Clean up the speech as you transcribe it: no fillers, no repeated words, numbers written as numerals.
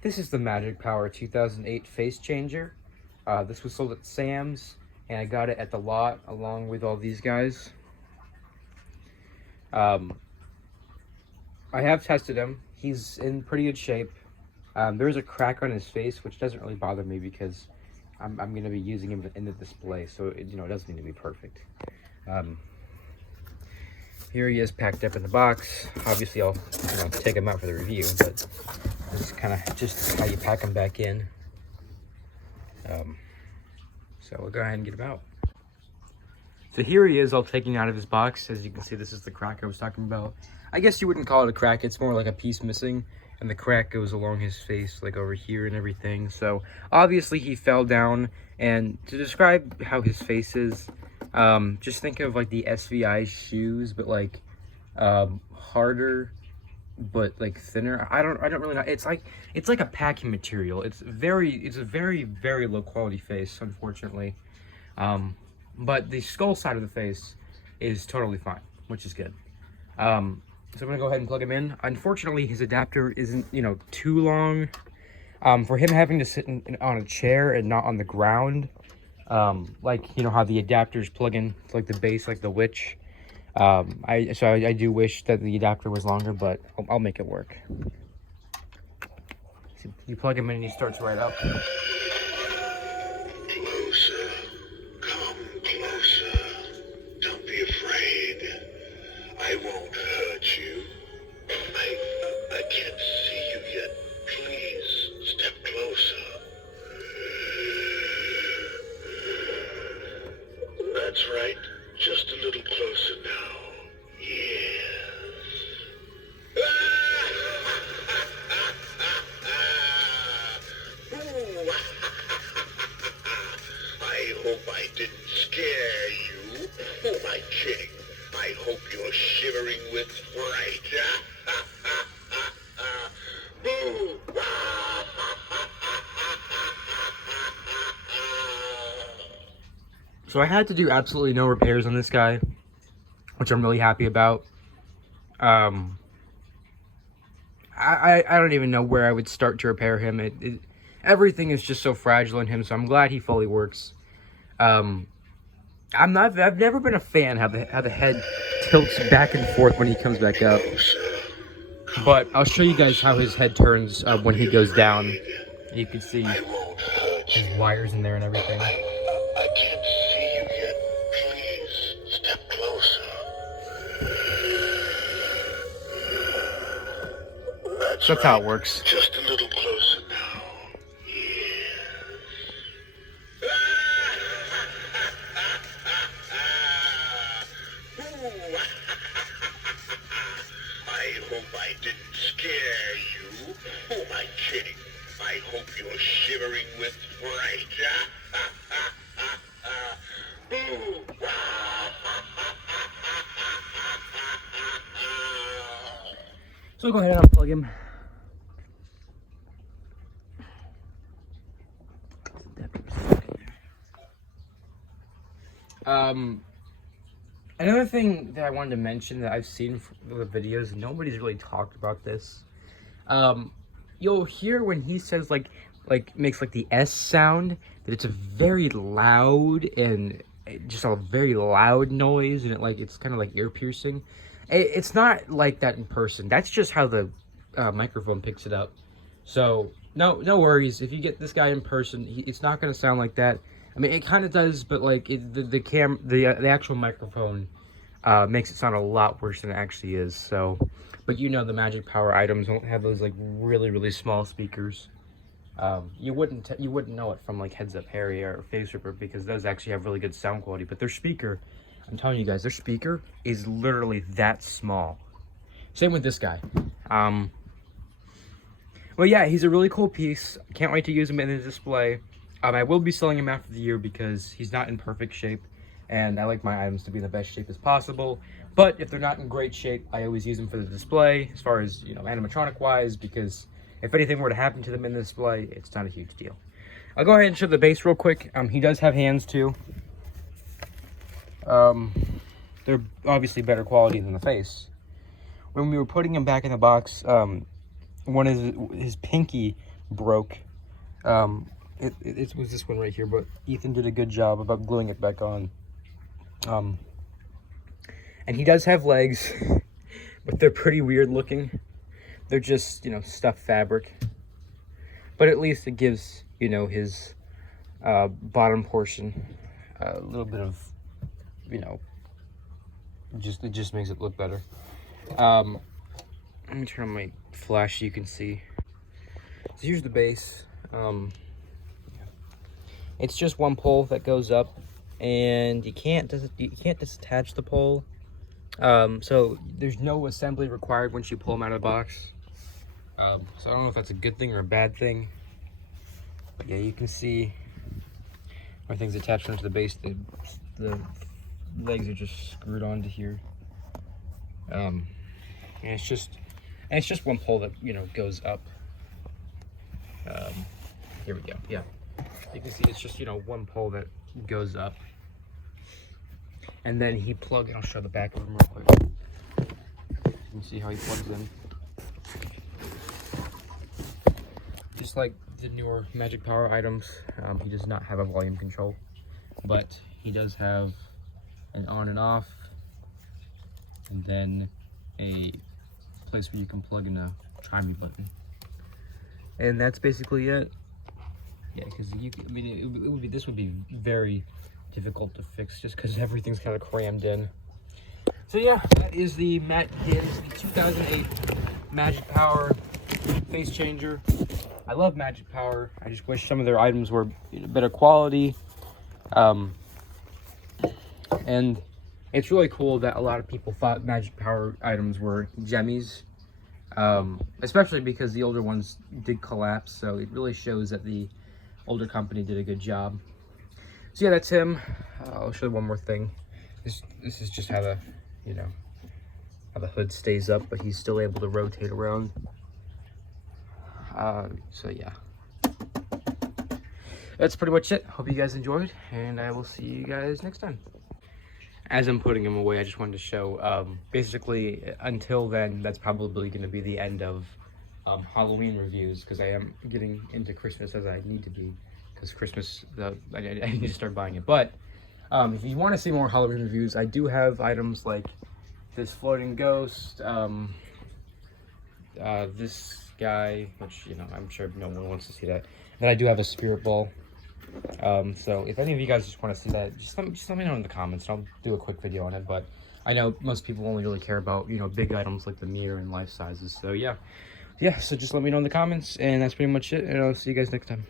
This is the Magic Power 2008 face changer. This was sold at Sam's, and I got it at the lot along with all these guys. Um, I have tested him. He's in pretty good shape. There's a crack on his face, which doesn't really bother me because I'm going to be using him in the display, so it doesn't need to be perfect. Here he is packed up in the box. Obviously, I'll take him out for the review, but this is kind of just how you pack them back in. So we'll go ahead and get him out. So here he is all taken out of his box. As you can see, this is the crack I was talking about. I guess you wouldn't call it a crack. It's more like a piece missing, and the crack goes along his face, like over here and everything. So obviously he fell down, and to describe how his face is, just think of like the SVI shoes, but like harder, but like thinner. I don't really know. It's like a packing material. It's a very, very low quality face, unfortunately. But the skull side of the face is totally fine, which is good. So I'm gonna go ahead and plug him in. Unfortunately, his adapter isn't, too long. For him having to sit on a chair and not on the ground, like, how the adapters plug in to like the base, like the Witch. I do wish that the adapter was longer, but I'll make it work. So you plug him in and he starts right up. Closer. Come closer. Don't be afraid. I won't hurt you. I can't see you yet. Please, step closer. That's right. Just a little closer now. Yes. Ooh. I hope I didn't scare you. Who am I kidding? I hope you're shivering with fright. Boo! So I had to do absolutely no repairs on this guy, which I'm really happy about. I don't even know where I would start to repair him. Everything is just so fragile in him, so I'm glad he fully works. I've never been a fan how the head tilts back and forth when he comes back up. But I'll show you guys how his head turns when he goes down. You can see his wires in there and everything. I can't see you yet. Please, step closer. That's how it works. Just a little closer now. Yes. I hope I didn't scare you. Who am I kidding? I hope you're shivering with fright. So go ahead and unplug him. Another thing that I wanted to mention that I've seen from the videos, nobody's really talked about this. You'll hear when he says like makes like the S sound, that it's a very loud and just a very loud noise, and it's kind of like ear piercing. It's not like that in person. That's just how the microphone picks it up. So no worries. If you get this guy in person, it's not going to sound like that. I mean, it kind of does, but like the actual microphone makes it sound a lot worse than it actually is. So, but the Magic Power items don't have those like really small speakers. You wouldn't know it from like Heads Up Harry or Face Ripper, because those actually have really good sound quality. But their speaker, I'm telling you guys, their speaker is literally that small. Same with this guy. Well, yeah, he's a really cool piece. Can't wait to use him in the display. I will be selling him after the year because he's not in perfect shape, and I like my items to be in the best shape as possible. But if they're not in great shape, I always use them for the display, as far as, animatronic wise, because if anything were to happen to them in the display, it's not a huge deal. I'll go ahead and show the base real quick. He does have hands too. They're obviously better quality than the face. When we were putting him back in the box, his pinky broke. It was this one right here, but Ethan did a good job about gluing it back on. And he does have legs, but they're pretty weird looking. They're just, you know, stuffed fabric. But at least it gives, you know, his bottom portion a little bit of, you know, it just makes it look better. Let me turn on my flash so you can see. So here's the base. It's just one pole that goes up, and you can't detach the pole. So there's no assembly required once you pull them out of the box. So I don't know if that's a good thing or a bad thing. But yeah, you can see everything's attached onto the base. The legs are just screwed onto here. And it's just one pole that, you know, goes up. Here we go. Yeah, you can see it's just, you know, one pole that goes up. And then he plugs. I'll show the back of him real quick. You can see how he plugs in. Just like the newer Magic Power items, he does not have a volume control, but he does have an on and off, and then a place where you can plug in a timing button. And that's basically it. Yeah, because I mean, this would be very difficult to fix just because everything's kind of crammed in. So yeah, that is the 2008 Magic Power face changer. I love Magic Power. I just wish some of their items were better quality. And it's really cool that a lot of people thought Magic Power items were jemmies. Especially because the older ones did collapse, so it really shows that the older company did a good job. So yeah, that's him. I'll show you one more thing. This is just how the, you know, how the hood stays up, but he's still able to rotate around. So yeah, that's pretty much it. Hope you guys enjoyed, and I will see you guys next time. As I'm putting him away, I just wanted to show, basically, until then, that's probably going to be the end of Halloween reviews, because I am getting into Christmas as I need to be, because Christmas, I need to start buying it. But if you want to see more Halloween reviews, I do have items like this floating ghost, this guy, which, you know, I'm sure no one wants to see that. Then I do have a spirit ball. So if any of you guys just want to see that, just let me know in the comments, and I'll do a quick video on it. But I know most people only really care about, you know, big items like the mirror and life sizes. So yeah, so just let me know in the comments, and that's pretty much it, and I'll see you guys next time.